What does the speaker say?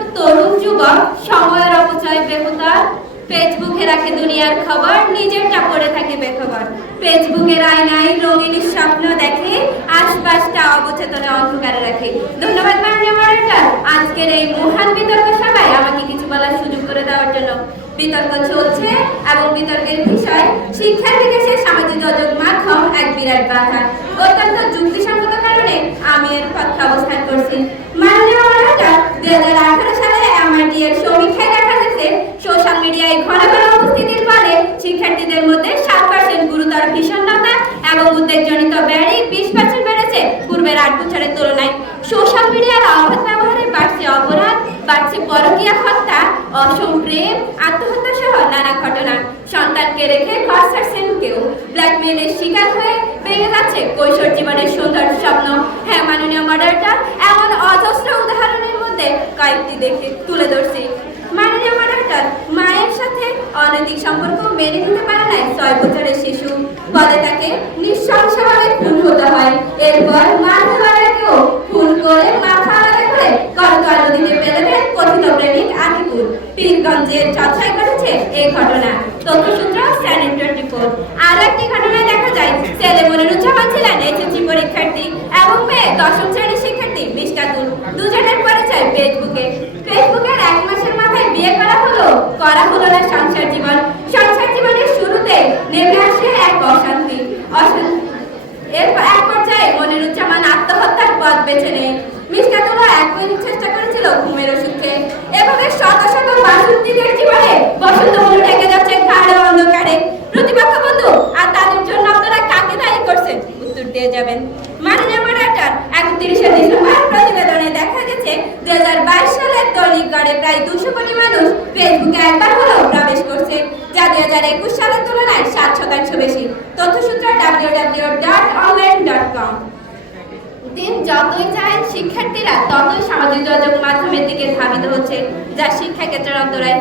প্রচুর তরুণ যুবক, সময়ের অপচয় বেহুদার। ফেসবুকে রাখে দুনিয়ার খবর, নিজেরটা পড়ে থাকে বেখবর। ফেসবুকের আয়নায় রঙিন স্বপ্ন দেখে, আশপাশটা অবচেতনে অন্ধকারে রাখে। ধন্যবাদ, মাননীয় মডারেটর। আজকের এই মহান বিতর্ক সভায় আমাকে কিছু বলার সুযোগ করে দেওয়ার জন্য বিতর্ক চলছে এবং বিতর্কের বিষয় শিক্ষার বিকাশে সামাজিক যোগাযোগ মাধ্যম এক বিরাট বাধা। অত্যন্ত যুক্তিসঙ্গত কারণে আমি এর পক্ষে অবস্থান করছি মাননীয় মডারেটর দুই হাজার আঠারো সালে এমআইটি এর সমীক্ষায় দেখা গেছে সোশ্যাল মিডিয়ায় ঘন ঘন উপস্থিতির ফলে শিক্ষার্থীদের মধ্যে সাত পার্সেন্ট গুরুতর বিষণ্ণতা এবং উদ্বেগজনিত ব্যয় বিশ পার্সেন্ট বেড়েছে পূর্বের আট তুলনায় সোশ্যাল মিডিয়ার অবাধ ব্যবহারে বাড়ছে অপরাধ, বাড়ছে পরকীয়া হত্যা, অসম প্রেম, আত্মহত্যা সহ নানা ঘটনা। সন্তানকে রেখে ঘর ছাড়ছেন ব্ল্যাকমেলের শিকার হয়ে ভেঙে যাচ্ছে কৈশোর জীবনের সুন্দর স্বপ্ন। হ্যাঁ মাননীয় মডারেটর, এমন অজস্র উদাহরণের মধ্যে কয়েকটি দেখে তুলে ধরছি। মাননীয় মডারেটর, মায়ের সাথে অনৈতিক সম্পর্ক মেনে নিতে পারে নাই ছয় বছরের শিশু। ফলে তাকে নৃশংসভাবে আদিপুর পীরগঞ্জের চর্চায় ঘটেছে এই ঘটনা। তথ্যসূত্র স্যানেট টোয়েন্টি ফোর আরও একটি ঘটনায় দেখা যায়, ছেলে মনিরুজ্জামান ছিলেন এইচএসসি পরীক্ষার্থী এবং মেয়ে দশম শ্রেণির শিক্ষার্থী মিসকাতুল দুজনের পরিচয় ফেসবুকে ফেসবুকের এক মাসের মাথায় বিয়ে করা হলো করা হলো না সংসার জীবন। সংসার জীবনের শুরুতে নেমে আসে এক অশান্তি। অশান্তি। এরপর এক পর্যায়ে মনিরুজ্জামান আত্মহত্যার পথ বেছে নেয়। মিসকাতুল্লাহ দৈনিক প্রায় দুশো কোটি মানুষ ফেসবুকে একবার হলেও প্রবেশ করছে। যা দুই হাজার একুশ সালের তুলনায় সাত শতাংশ বেশি। তথ্যসূত্র ডাব্লিউ ডাব্লিউ ডট কম দিন যতই যায় শিক্ষার্থীরা ততই সামাজিক যোগাযোগ মাধ্যমের দিকে ধাবিত হচ্ছে, যা শিক্ষা ক্ষেত্রের অন্তরায়